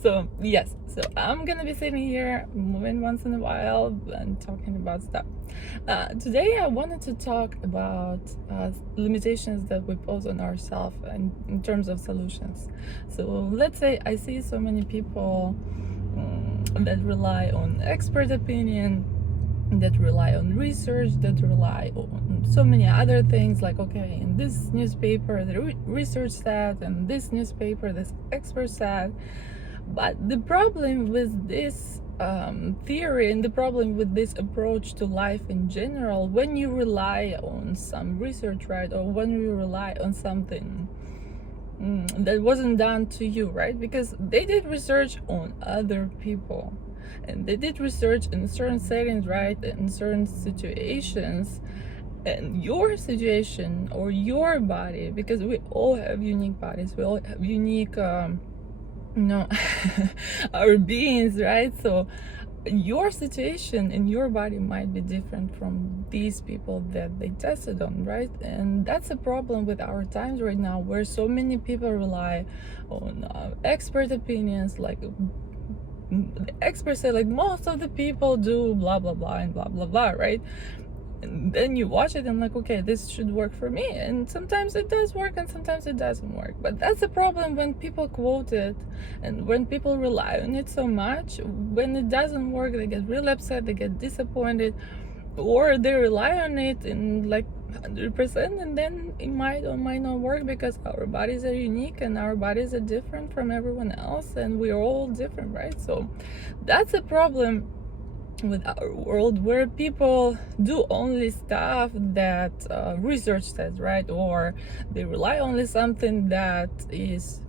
So yes, so I'm gonna be sitting here moving once in a while and talking about stuff. Today I wanted to talk about limitations that we pose on ourselves in terms of solutions. So let's say I see so many people that rely on expert opinion, that rely on research, that rely on so many other things, like, okay, in this newspaper the research said, and this newspaper this expert said. But the problem with this theory, and the problem with this approach to life in general, when you rely on some research, right, or when you rely on something that wasn't done to you, right, because they did research on other people, and they did research in certain settings, right, in certain situations, and your situation or your body, because we all have unique bodies, we all have unique no our beings, right? So your situation in your body might be different from these people that they tested on, right? And that's a problem with our times right now, where so many people rely on expert opinions, like the experts say, like, most of the people do blah blah blah and blah blah blah, right? And then you watch it and like, okay, this should work for me, and sometimes it does work and sometimes it doesn't work. But that's the problem when people quote it and when people rely on it so much. When it doesn't work, they get real upset, they get disappointed, or they rely on it in like 100%, and then it might or might not work, because our bodies are unique and our bodies are different from everyone else, and we're all different, right? So that's a problem with our world, where people do only stuff that research says, right, or they rely only something that is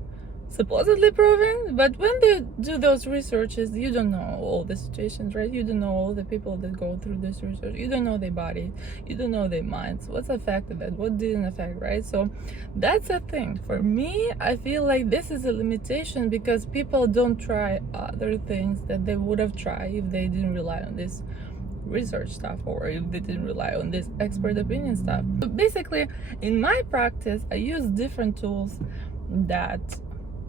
supposedly proven. But when they do those researches, you don't know all the situations, right? You don't know all the people that go through this research, you don't know their body, you don't know their minds, what's affected it, what didn't affect, right? So that's a thing. For me, I feel like this is a limitation, because people don't try other things that they would have tried if they didn't rely on this research stuff, or if they didn't rely on this expert opinion stuff. But basically, in my practice, I use different tools that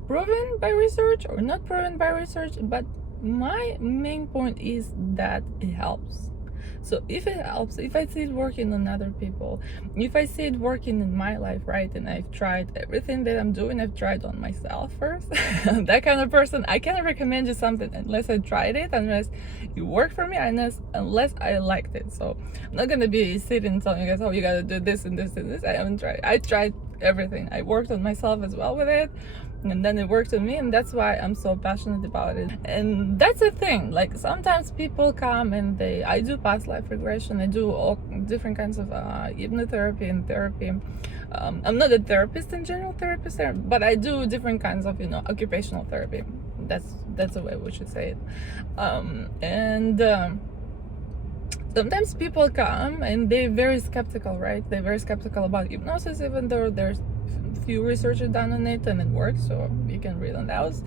proven by research or not proven by research, but my main point is that it helps. So if it helps, if I see it working on other people, if I see it working in my life, right, and I've tried everything that I'm doing, I've tried on myself first. That kind of person, I cannot recommend you something unless I tried it, unless it worked for me, unless I liked it. So I'm not gonna be sitting telling you guys, oh, you gotta do this and this and this. I haven't tried. I tried everything. I worked on myself as well with it, and then it worked on me, and that's why I'm so passionate about it. And that's the thing, like, sometimes people come and I do past life regression, I do all different kinds of hypnotherapy and therapy. I'm not a therapist in general, therapist there, but I do different kinds of, occupational therapy. That's the way we should say it. Sometimes people come and they're very skeptical, right? They're very skeptical about hypnosis, even though there's few research done on it and it works, so you can read on those.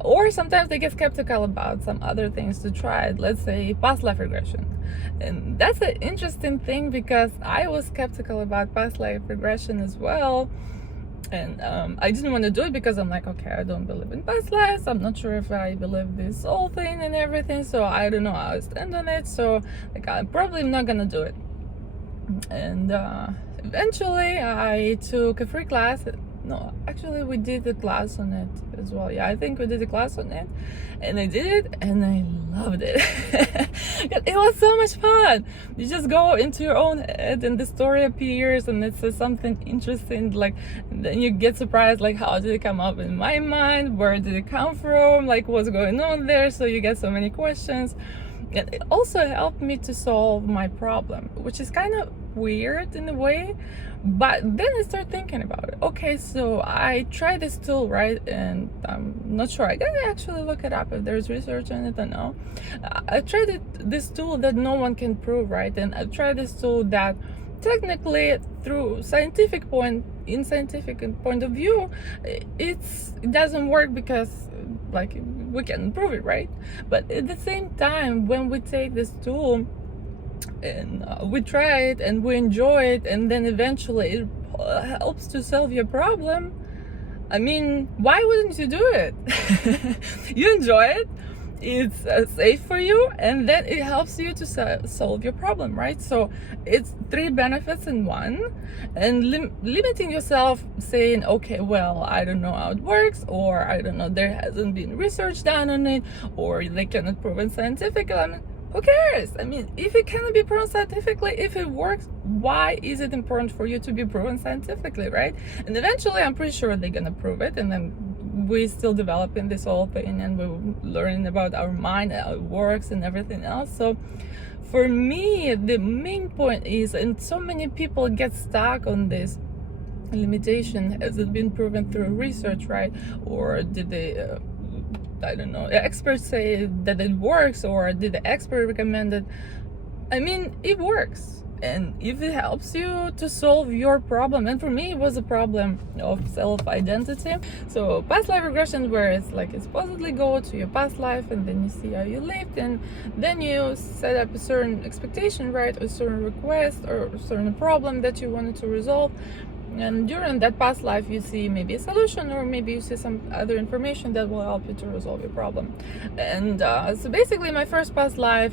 Or sometimes they get skeptical about some other things to try, let's say past life regression. And that's an interesting thing, because I was skeptical about past life regression as well. And I didn't want to do it because I'm like, okay, I don't believe in past lives, I'm not sure if I believe this whole thing and everything, so I don't know how I stand on it, so like, I'm probably not gonna do it. And eventually I took a free class. No, actually we did a class on it as well. Yeah, I think we did a class on it, and I did it and I loved it. It was so much fun. You just go into your own head and the story appears, and it says something interesting, like, and then you get surprised, like, how did it come up in my mind, where did it come from, like, what's going on there? So you get so many questions. And it also helped me to solve my problem, which is kind of weird in a way. But then I started thinking about it. Okay, so I tried this tool, right? And I'm not sure, I gotta actually look it up if there's research on it or no. I tried this tool that no one can prove, right? And I tried this tool that technically, through scientific point of view, it doesn't work, because like, we can prove it, right? But at the same time, when we take this tool and we try it and we enjoy it, and then eventually it helps to solve your problem, I mean, why wouldn't you do it? You enjoy it, it's safe for you, and then it helps you to solve your problem, right? So it's three benefits in one. And limiting yourself, saying, okay, well, I don't know how it works, or I don't know, there hasn't been research done on it, or they cannot prove it scientifically. I mean, who cares? I mean, if it cannot be proven scientifically, if it works, why is it important for you to be proven scientifically, right? And eventually, I'm pretty sure they're gonna prove it, and then we're still developing this whole thing, and we're learning about our mind, how it works, and everything else. So for me, the main point is, and so many people get stuck on this limitation. Has it been proven through research, right? Or did they I don't know, experts say that it works, or did the expert recommend it? I mean, it works. And if it helps you to solve your problem, and for me it was a problem of self-identity. So past life regression, where it's like you supposedly go to your past life and then you see how you lived, and then you set up a certain expectation, right, a certain request or a certain problem that you wanted to resolve. And during that past life, you see maybe a solution, or maybe you see some other information that will help you to resolve your problem. And so basically, my first past life,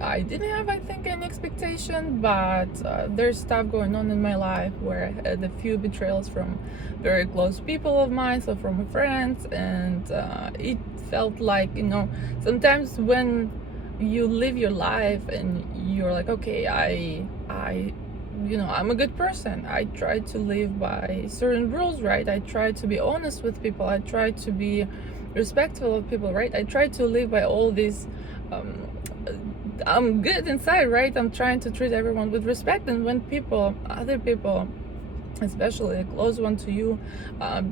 I didn't have, I think, any expectation, but there's stuff going on in my life where I had a few betrayals from very close people of mine, so from friends, and it felt like, you know, sometimes when you live your life and you're like, okay, you know, I'm a good person. I try to live by certain rules, right? I try to be honest with people. I try to be respectful of people, right? I try to live by all these. I'm good inside, right? I'm trying to treat everyone with respect. And when other people, especially a close one to you,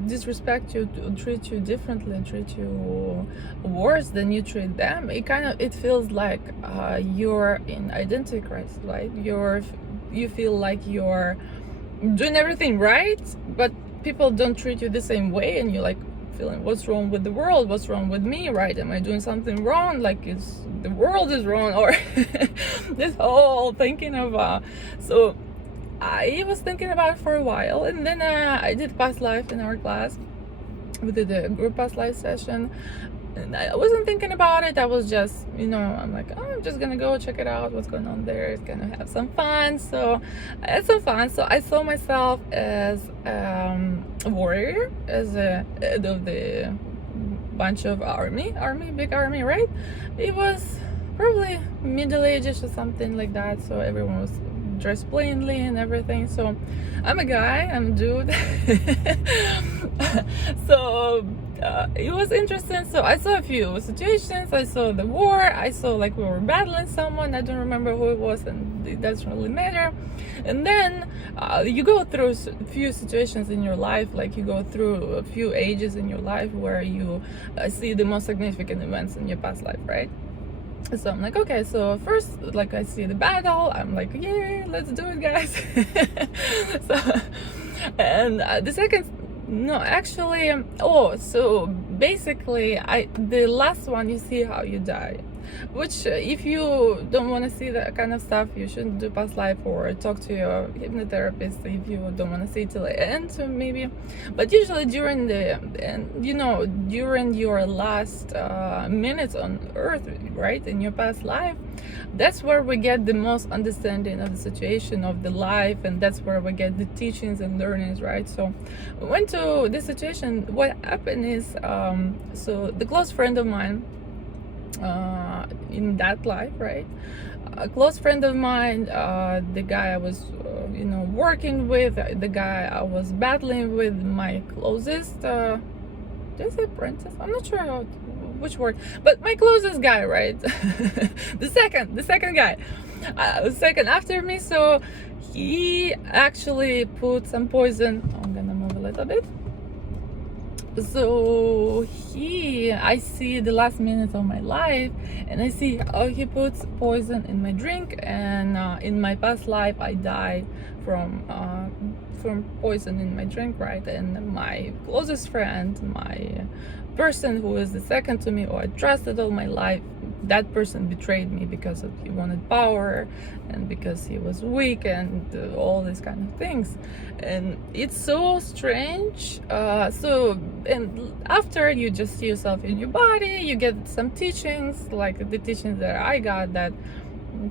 disrespect you, treat you differently, and treat you worse than you treat them, it feels like you're in identity crisis, right? You feel like you're doing everything right, but people don't treat you the same way, and you're like feeling, what's wrong with the world? What's wrong with me, right? Am I doing something wrong? Like, the world is wrong, or this whole thinking of so I was thinking about it for a while, and then I did past life in our class. We did a group past life session, and I wasn't thinking about it. I was just, you know, I'm like, oh, I'm just gonna go check it out, what's going on there. It's gonna have some fun. So I had some fun. So I saw myself as a warrior, as a head of the bunch of big army, right? It was probably Middle Ages or something like that. So everyone was dressed plainly and everything. So I'm a guy, I'm a dude. So it was interesting. So I saw a few situations. I saw the war. I saw like we were battling someone. I don't remember who it was, and it doesn't really matter. And then you go through a few situations in your life, like you go through a few ages in your life where you see the most significant events in your past life, right? So I'm like, okay, so first, like, I see the battle, I'm like, yeah, let's do it, guys. So, and the second, no, actually, so basically, the last one, you see how you die, which if you don't want to see that kind of stuff, you shouldn't do past life, or talk to your hypnotherapist if you don't want to see till the end, so maybe. But usually during during your last minutes on earth, right, in your past life, that's where we get the most understanding of the situation of the life, and that's where we get the teachings and learnings, right? So we went to this situation. What happened is, so the close friend of mine, in that life, right, a close friend of mine, the guy I was working with, the guy I was battling with, my closest did I say apprentice? I'm not sure which word, but my closest guy, right? the second guy, second after me. So he actually put some poison. I'm gonna move a little bit. So I see the last minute of my life, and I see how he puts poison in my drink, and in my past life I died from poison in my drink, right? And my closest friend, my person who is the second to me, who I trusted all my life, that person betrayed me because he wanted power and because he was weak and all these kind of things. And it's so strange. And after you just see yourself in your body, you get some teachings, like the teachings that I got, that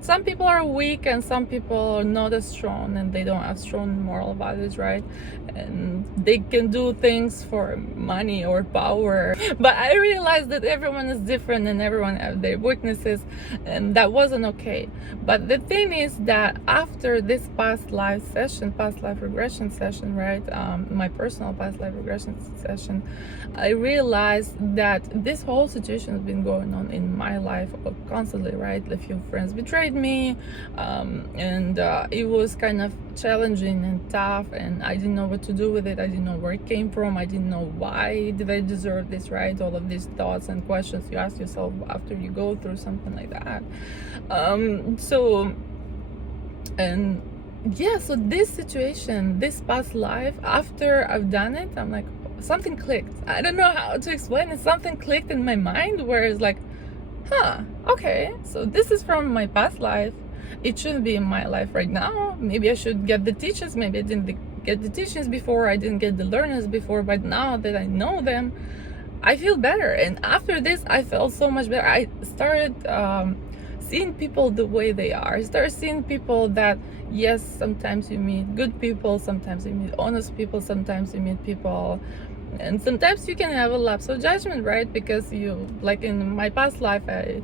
some people are weak and some people are not as strong and they don't have strong moral values, right? And they can do things for money or power. But I realized that everyone is different and everyone has their weaknesses, and that wasn't okay. But the thing is that after this past life regression session, right, my personal past life regression session, I realized that this whole situation has been going on in my life constantly, right? A few friends betrayed me, and it was kind of challenging and tough, and I didn't know what to do with it. I didn't know where it came from. I didn't know why did I deserve this, right? All of these thoughts and questions you ask yourself after you go through something like that. So this situation, this past life, after I've done it, I'm like, something clicked. I don't know how to explain it. Something clicked in my mind where it's like, okay, so this is from my past life. It shouldn't be in my life right now. Maybe I should get the teachings. Maybe I didn't get the teachings before. I didn't get the learners before. But now that I know them, I feel better. And after this, I felt so much better. I started seeing people the way they are. I started seeing people that, yes, sometimes you meet good people, sometimes you meet honest people, sometimes you meet people, and sometimes you can have a lapse of judgment, right? Because you, like in my past life, I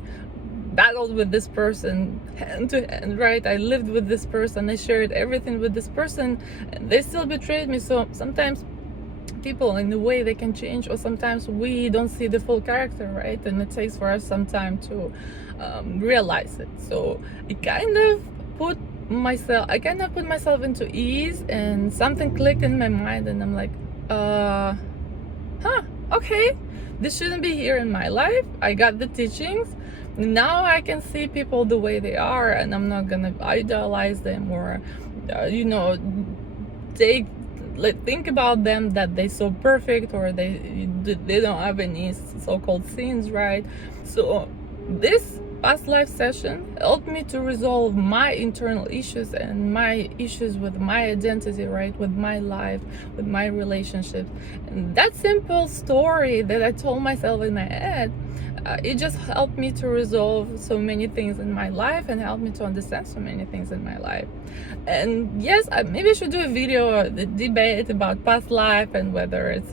battled with this person hand to hand, right? I lived with this person, I shared everything with this person, and they still betrayed me. So sometimes people, in the way they can change, or sometimes we don't see the full character, right? And it takes for us some time to realize it. So I kind of put myself into ease, and something clicked in my mind, and I'm like, okay, this shouldn't be here in my life. I got the teachings. Now I can see people the way they are, and I'm not gonna idolize them or think about them that they're so perfect, or they don't have any so-called sins, right? So this past life session helped me to resolve my internal issues and my issues with my identity, right? With my life, with my relationships. And that simple story that I told myself in my head, it just helped me to resolve so many things in my life and helped me to understand so many things in my life. And yes, maybe I should do a video, the debate about past life and whether it's,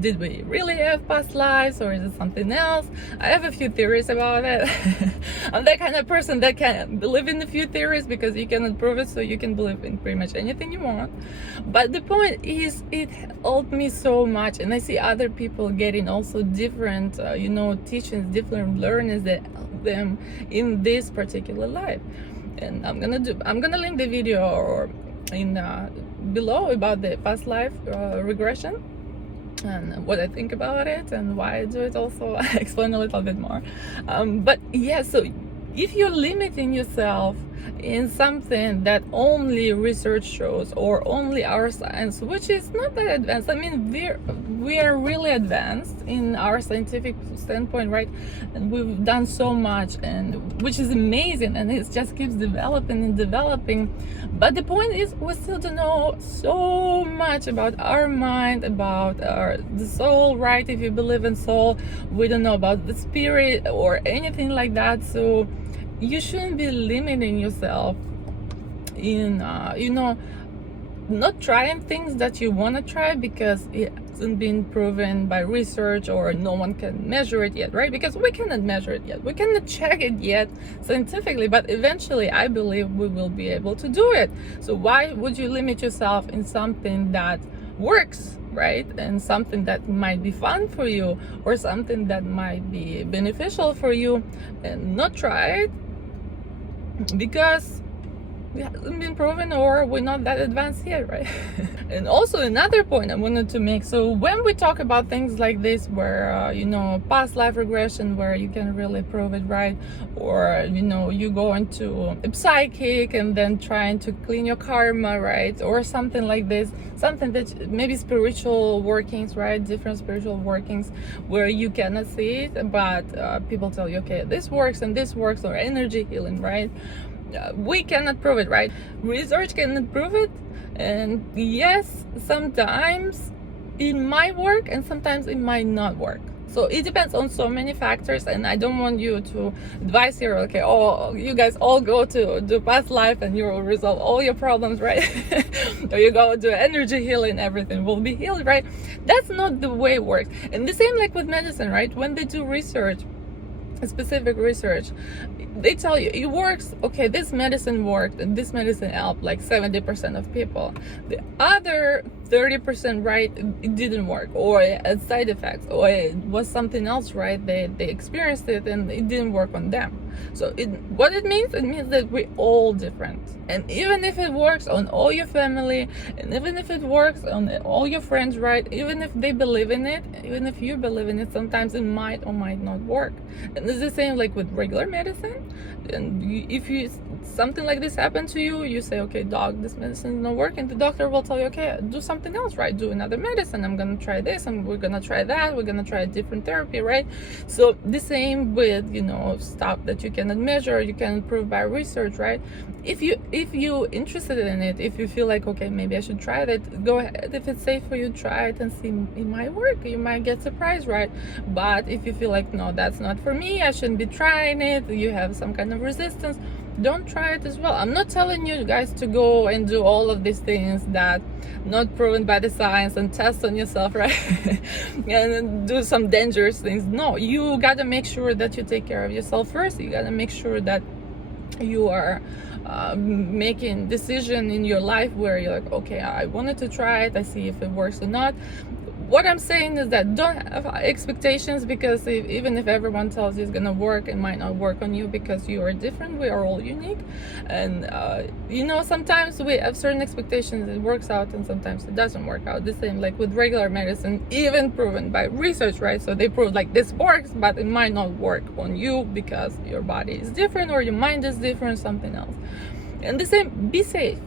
did we really have past lives or is it something else? I have a few theories about it. I'm that kind of person that can believe in a few theories because you cannot prove it, so you can believe in pretty much anything you want. But the point is, it helped me so much, and I see other people getting also different teachings, different learnings that help them in this particular life. And I'm gonna link the video or in below about the past life regression and what I think about it and why I do it. Also, I explain a little bit more. But yeah, so if you're limiting yourself in something that only research shows or only our science, which is not that advanced. I mean, we are really advanced in our scientific standpoint, right? And we've done so much, and which is amazing, and it just keeps developing and developing. But the point is, we still don't know so much about our mind, about the soul, right? If you believe in soul, we don't know about the spirit or anything like that. So you shouldn't be limiting yourself in not trying things that you want to try because it hasn't been proven by research or no one can measure it yet, right? Because we cannot measure it yet, we cannot check it yet scientifically, but eventually I believe we will be able to do it. So why would you limit yourself in something that works, right? And something that might be fun for you or something that might be beneficial for you, and not try it because it hasn't been proven, or we're not that advanced yet, right? And also another point I wanted to make, so when we talk about things like this where past life regression, where you can really prove it, right? Or you go into a psychic and then trying to clean your karma, right? Or something like this, something that maybe spiritual workings, right? Different spiritual workings where you cannot see it, but people tell you, okay, this works and this works, or energy healing, right? We cannot prove it, right? Research cannot prove it. And yes, sometimes it might work and sometimes it might not work. So it depends on so many factors, and I don't want you to advise here, okay, oh, you guys all go to do past life and you will resolve all your problems, right? Or you go do energy healing, everything will be healed, right? That's not the way it works. And the same like with medicine, right? When they do research, specific research, they tell you it works, okay, this medicine worked and this medicine helped like 70% of people. The other 30%, right, it didn't work, or it had side effects, or it was something else, right? They experienced it and it didn't work on them. So what it means that we're all different. And even if it works on all your family, and even if it works on all your friends, right, even if they believe in it, even if you believe in it, sometimes it might or might not work. And it's the same like with regular medicine. And if something like this happened to you, you say, okay, doc, this medicine is not working. The doctor will tell you, okay, do something else, right? Do another medicine. I'm gonna try this, and we're gonna try that. We're gonna try a different therapy, right? So the same with stuff that you cannot measure, you can prove by research, right? If you interested in it, if you feel like, okay, maybe I should try that, go ahead. If it's safe for you, try it and see, it might work. You might get surprised, right? But if you feel like, no, that's not for me, I shouldn't be trying it, you have some kind of resistance, don't try it as well. I'm not telling you guys to go and do all of these things that not proven by the science and test on yourself, right? And do some dangerous things. No, you gotta make sure that you take care of yourself first. You gotta make sure that you are making decision in your life where you're like, okay, I wanted to try it, I see if it works or not. What I'm saying is that don't have expectations, because even if everyone tells you it's gonna work, it might not work on you, because you are different. We are all unique, and sometimes we have certain expectations, it works out, and sometimes it doesn't work out. The same like with regular medicine, even proven by research, right? So they prove like this works, but it might not work on you because your body is different, or your mind is different, something else. And the same, be safe.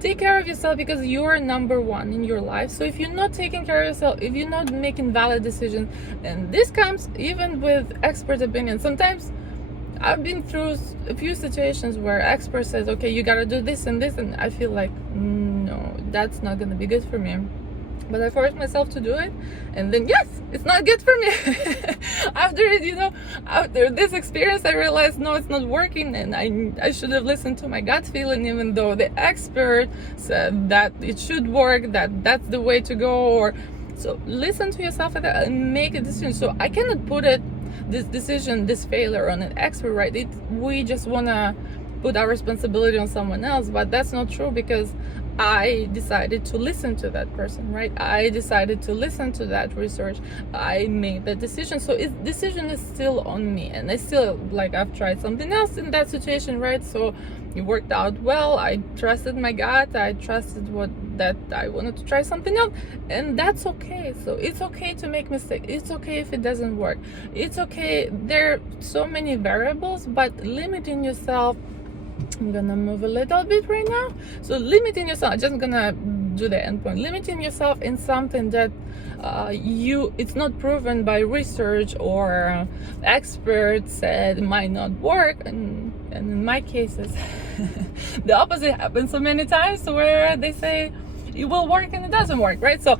Take care of yourself, because you're number one in your life. So if you're not taking care of yourself, if you're not making valid decisions, and this comes even with expert opinion. Sometimes I've been through a few situations where expert says, okay, you gotta do this and this, and I feel like, no, that's not gonna be good for me. But I forced myself to do it, and then yes, it's not good for me. After this experience, I realized, no, it's not working, and I should have listened to my gut feeling, even though the expert said that it should work, that that's the way to go. So listen to yourself and make a decision. So I cannot put this decision, this failure on an expert, right? We just wanna put our responsibility on someone else, but that's not true, because I decided to listen to that person, right? I decided to listen to that research. I made that decision. So decision is still on me, and I still, like, I've tried something else in that situation, right? So it worked out well. I trusted my gut. I trusted that I wanted to try something else, and that's okay. So it's okay to make mistakes. It's okay if it doesn't work. It's okay. There are so many variables, but limiting yourself, I'm gonna move a little bit right now. So limiting yourself, just gonna do the endpoint. Limiting yourself in something that it's not proven by research, or experts said it might not work, and in my cases the opposite happens so many times, where they say it will work and it doesn't work, right? So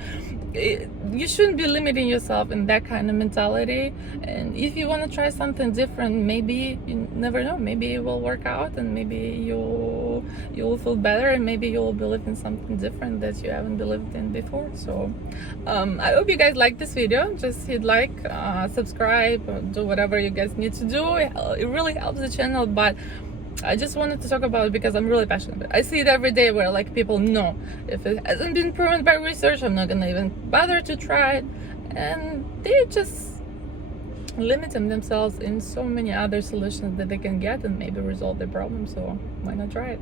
you shouldn't be limiting yourself in that kind of mentality. And if you want to try something different, maybe, you never know, maybe it will work out, and maybe you'll feel better, and maybe you'll believe in something different that you haven't believed in before. So I hope you guys like this video. Just hit like, subscribe, do whatever you guys need to do. It really helps the channel, but I just wanted to talk about it because I'm really passionate about it. I see it every day where, like, people know if it hasn't been proven by research, I'm not gonna even bother to try it, and they just limiting themselves in so many other solutions that they can get and maybe resolve their problem. So why not try it?